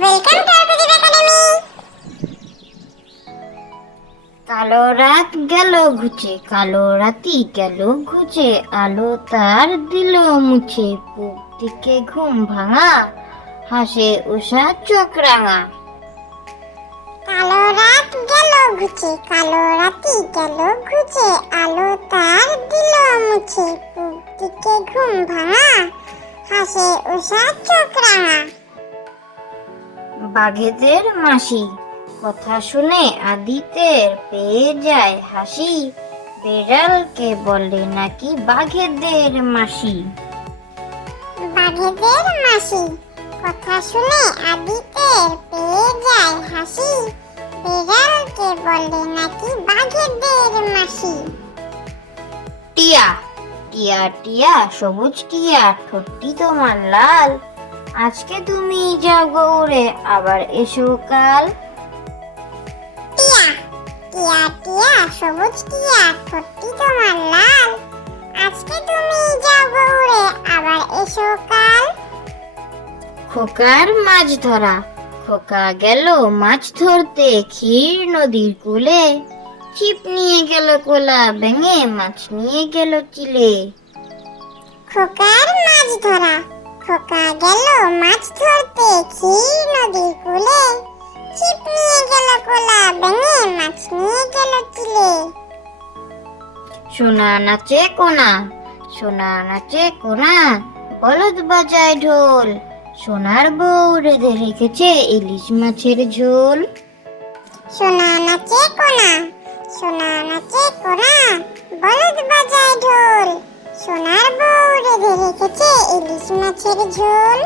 Welcome to our Pradeep academy. কালো রাত গেল ঘুচে, কালো রাতি গেল ঘুচে, আলো তার দিল মুছে, পূব দিকে ঘুম ভাঙা, হাসে উষা চোখ রাঙা। কালো রাত গেল ঘুচে, কালো রাতি গেল ঘুচে, আলো তার দিল মুছে, পূব দিকে ঘুম ভাঙা, হাসে উষা চোখ রাঙা। বাঘেদের মাসি কথা শুনে আদিতের পেয়ে যায় হাসি, বেড়ালকে বলে নাকি বাঘেদের মাসি। বাঘেদের মাসি কথা শুনে আদিতের পেয়ে যায় হাসি, বিড়ালকে বলে নাকি বাঘেদের মাসি। টিয়া টিয়া টিয়া সবুজ টিয়া, ঠোঁটটি তোমার লাল, আজকে তুমি যাও গৌড়ে, আবার এসো কাল। টিয়া টিয়া টিয়া সবুজ টিয়া, ঠোঁটটি তোমার লাল, আজকে তুমি যাও গৌড়ে, আবার এসো কাল। খোকার মাছ ধরা, খোকা গেল মাছ ধরতে ক্ষীর নদীর কূলে, ছিপ নিয়ে গেল কোলা ভেঙে, মাছ নিয়ে গেল চিলে। খোকার মাছ ধরা, খোকা গেল মাছ ধরতে ক্ষীর নদীর কূলে, ছিপ নিয়ে গেল কোলা ভেঙে, মাছ নিয়ে গেল চিলে। সোনা নাচে কোনা, সোনা নাচে কোনা, বলদ বাজায় ঢোল, সোনার বউ রেঁধে রেখেছে ইলিশ মাছের ঝোল। সোনা নাচে কোনা, সোনা নাচে কোনা, বলদ বাজায় ঢোল, সোনার বউ রেঁধে রেখেছে ইলিশ মাছের ঝোল।